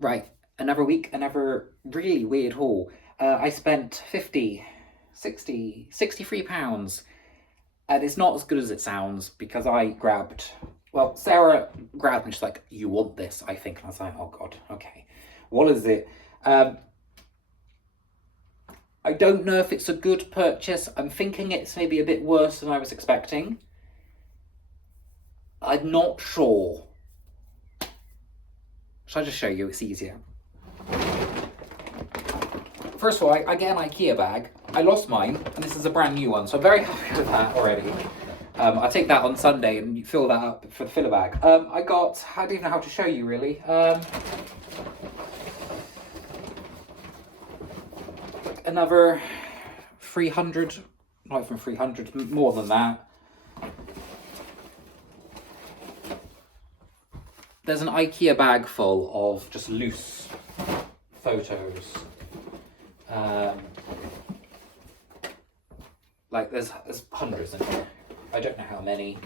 Right, another week, another really weird haul. I spent 50, 60, £63. And it's not as good as it sounds because I grabbed, well, Sarah grabbed and she's like, you want this, I think. And I was like, oh God, okay. What is it? I don't know if it's a good purchase. I'm thinking it's maybe a bit worse than I was expecting. I'm not sure. Shall I just show you? It's easier. First of all, I get an IKEA bag. I lost mine, and this is a brand new one, so I'm very happy with that already. I'll take that on Sunday and you fill that up for the filler bag. I don't even know how to show you really. Another 300, not even 300, more than that. There's an IKEA bag full of just loose photos. Like there's hundreds in here. I don't know how many.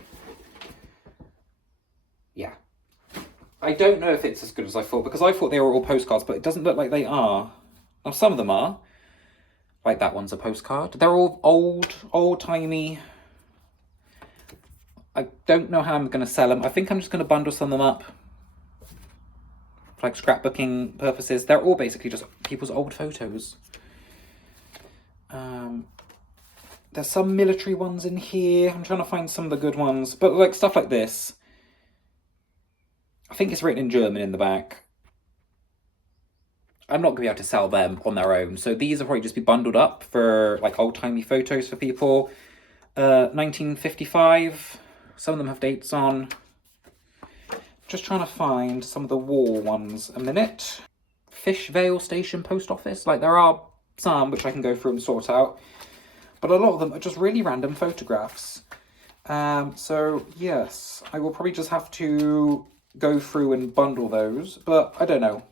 Yeah. I don't know if it's as good as I thought, because I thought they were all postcards, but it doesn't look like they are. Now some of them are. Like that one's a postcard. They're all old-timey. I don't know how I'm going to sell them. I think I'm just going to bundle some of them up for like scrapbooking purposes. They're all basically just people's old photos. There's some military ones in here. I'm trying to find some of the good ones. But like stuff like this. I think it's written in German in the back. I'm not going to be able to sell them on their own. So these will probably just be bundled up for like old-timey photos for people. 1955. Some of them have dates on. Just trying to find some of the war ones a minute. Fishvale Station Post Office. Like there are some which I can go through and sort out. But a lot of them are just really random photographs. So yes, I will probably just have to go through and bundle those. But I don't know.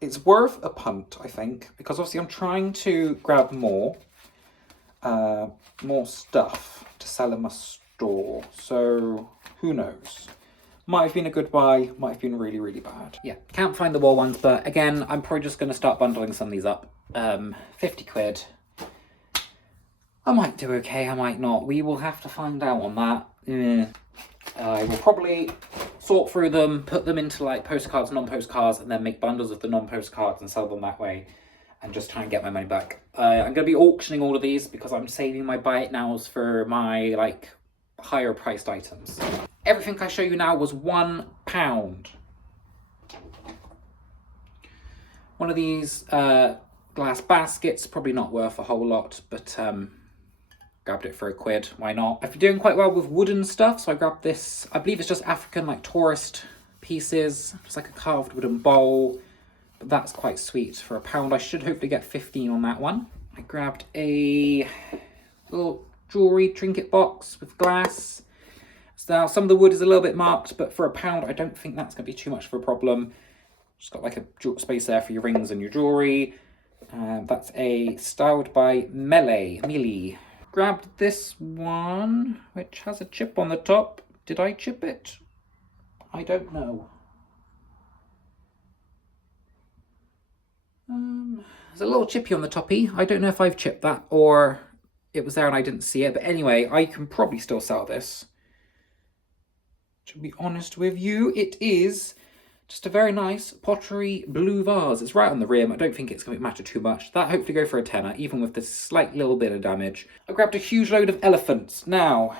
It's worth a punt, I think, because obviously I'm trying to grab more stuff to sell in my store. So who knows? Might have been a good buy, might have been really, really bad. Yeah, can't find the war ones, but again, I'm probably just going to start bundling some of these up. 50 quid. I might do okay, I might not. We will have to find out on that. I will probably sort through them, put them into like postcards, non-postcards, and then make bundles of the non-postcards and sell them that way, and just try and get my money back. I'm going to be auctioning all of these because I'm saving my buy it nows for my like higher priced items. Everything I show you now was £1. One of these glass baskets, probably not worth a whole lot, but grabbed it for £1. Why not? I've been doing quite well with wooden stuff, so I grabbed this. I believe it's just African like tourist pieces, just like a carved wooden bowl. But that's quite sweet for £1. I should hopefully get 15 on that one. I grabbed a little jewelry trinket box with glass. So now some of the wood is a little bit marked, but for £1, I don't think that's going to be too much of a problem. Just got like a space there for your rings and your jewelry. That's a styled by Melee. Grabbed this one, which has a chip on the top. Did I chip it? I don't know. There's a little chippy on the toppy. I don't know if I've chipped that or it was there and I didn't see it. But anyway, I can probably still sell this. To be honest with you, it is just a very nice pottery blue vase. It's right on the rim. I don't think it's going to matter too much. That hopefully go for a tenner, even with this slight little bit of damage. I grabbed a huge load of elephants. Now,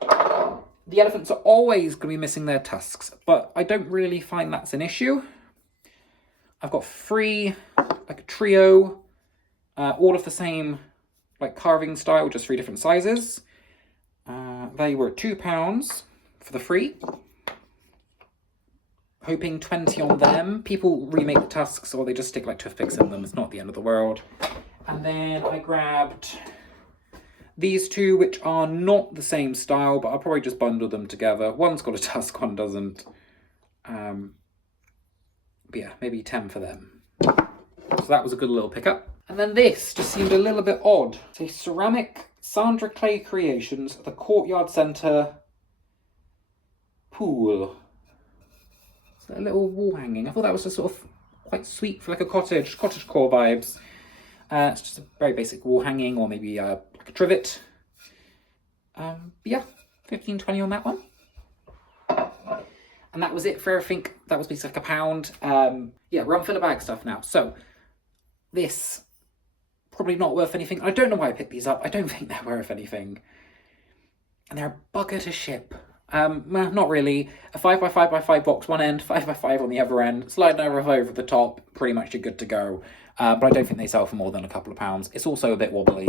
the elephants are always going to be missing their tusks, but I don't really find that's an issue. I've got 3, like a trio, all of the same like carving style, just 3 different sizes. They were £2 for the 3. Hoping 20 on them. People remake the tusks or they just stick like toothpicks in them. It's not the end of the world. And then I grabbed these 2, which are not the same style, but I'll probably just bundle them together. One's got a tusk, one doesn't. But yeah, maybe 10 for them. So that was a good little pickup. And then this just seemed a little bit odd. It's a ceramic Sandra Clay Creations, the Courtyard Centre pool. a little wall hanging. I thought that was just sort of quite sweet for like a cottage core vibes. It's just a very basic wall hanging, or maybe like a trivet. Yeah, 15-20 on that one. And that was it for everything. That was basically like £1. Yeah, run for the bag stuff now. So this, probably not worth anything. I don't know why I picked these up. I don't think they're worth anything. And they're a bugger to ship. Well, not really. A 5x5x5 box one end, 5x5 on the other end, slide over the top, pretty much you're good to go. But I don't think they sell for more than a couple of pounds. It's also a bit wobbly.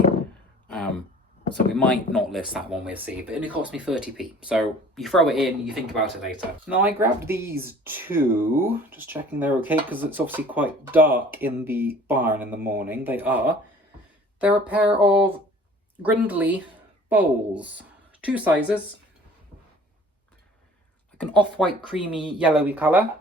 So we might not list that one, we'll see. But it only cost me 30p. So you throw it in, you think about it later. Now I grabbed these two, just checking they're okay, because it's obviously quite dark in the barn in the morning. They are. They're a pair of Grindley bowls. 2 sizes. Like an off-white, creamy, yellowy colour.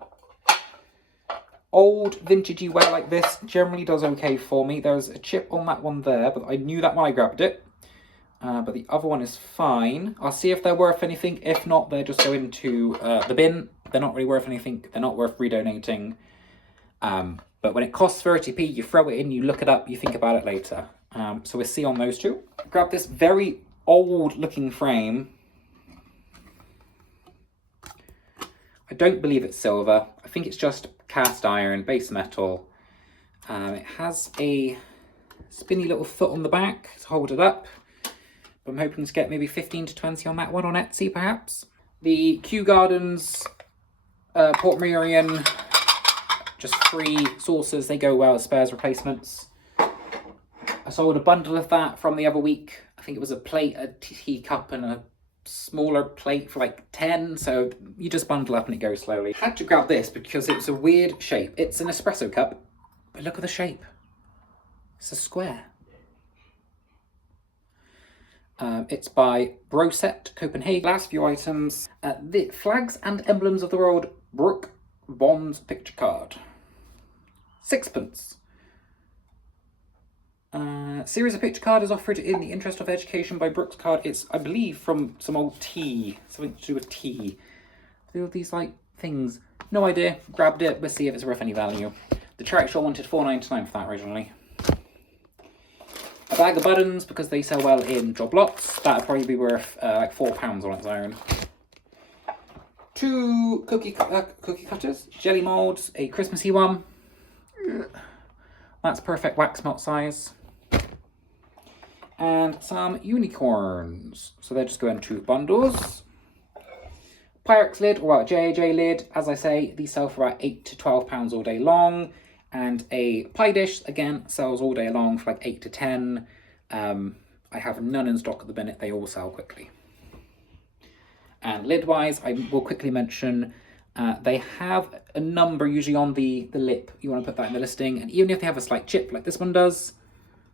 Old, vintagey wear like this generally does okay for me. There's a chip on that one there, but I knew that when I grabbed it. But the other one is fine. I'll see if they're worth anything. If not, they just go into the bin. They're not really worth anything. They're not worth redonating. But when it costs 30p, you throw it in, you look it up, you think about it later. So we'll see on those two. Grab this very old looking frame. I don't believe it's silver. I think it's just cast iron, base metal. It has a spinny little foot on the back to hold it up. I'm hoping to get maybe 15 to 20 on that one on Etsy, perhaps. The Kew Gardens Portmeirion, just free saucers. They go well as spares replacements. I sold a bundle of that from the other week. I think it was a plate, a teacup, and a smaller plate for like 10. So you just bundle up and it goes slowly. I had to grab this because it's a weird shape. It's an espresso cup, but look at the shape. It's a square. It's by Broset, Copenhagen. Last few items. The Flags and Emblems of the World Brook Bonds picture card. 6p. Series of picture card is offered in the interest of education by Brooks Card. It's, I believe, from some old tea. Something to do with tea. All these, like, things. No idea. Grabbed it. We'll see if it's worth any value. The charity shop wanted $4.99 for that originally. A bag of buttons, because they sell well in job lots. That'd probably be worth like £4 on its own. 2 cookie cutters, jelly molds, a Christmassy one. That's perfect wax melt size. And some unicorns. So they're just going to bundles. Pyrex lid, or JAJ lid. As I say, these sell for about £8 to £12 all day long. And a pie dish, again, sells all day long for like 8 to 10. I have none in stock at the minute. They all sell quickly. And lid-wise, I will quickly mention, they have a number usually on the lip. You want to put that in the listing. And even if they have a slight chip like this one does,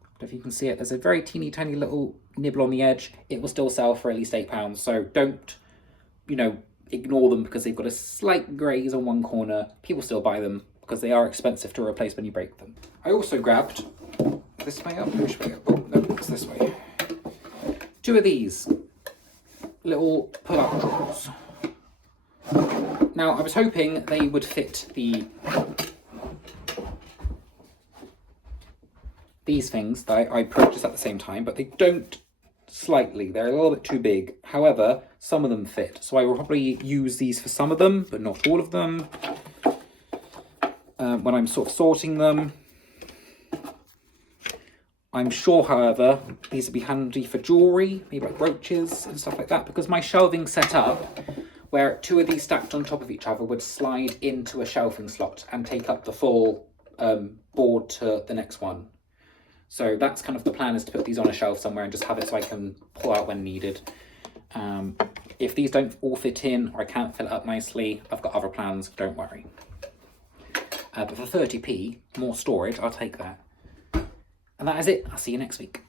I don't know if you can see it, there's a very teeny tiny little nibble on the edge. It will still sell for at least £8. So don't, ignore them because they've got a slight graze on one corner. People still buy them, because they are expensive to replace when you break them. I also grabbed, this way up, which way up? Oh, no, it's this way. 2 of these little pull-out drawers. Now, I was hoping they would fit these things that I purchased at the same time, but they don't slightly. They're a little bit too big. However, some of them fit. So I will probably use these for some of them, but not all of them. When I'm sort of sorting them. I'm sure, however, these would be handy for jewellery, maybe like brooches and stuff like that, because my shelving's set up where 2 of these stacked on top of each other would slide into a shelving slot and take up the full board to the next one. So that's kind of the plan, is to put these on a shelf somewhere and just have it so I can pull out when needed. If these don't all fit in or I can't fill it up nicely, I've got other plans, don't worry. But for 30p, more storage, I'll take that. And that is it. I'll see you next week.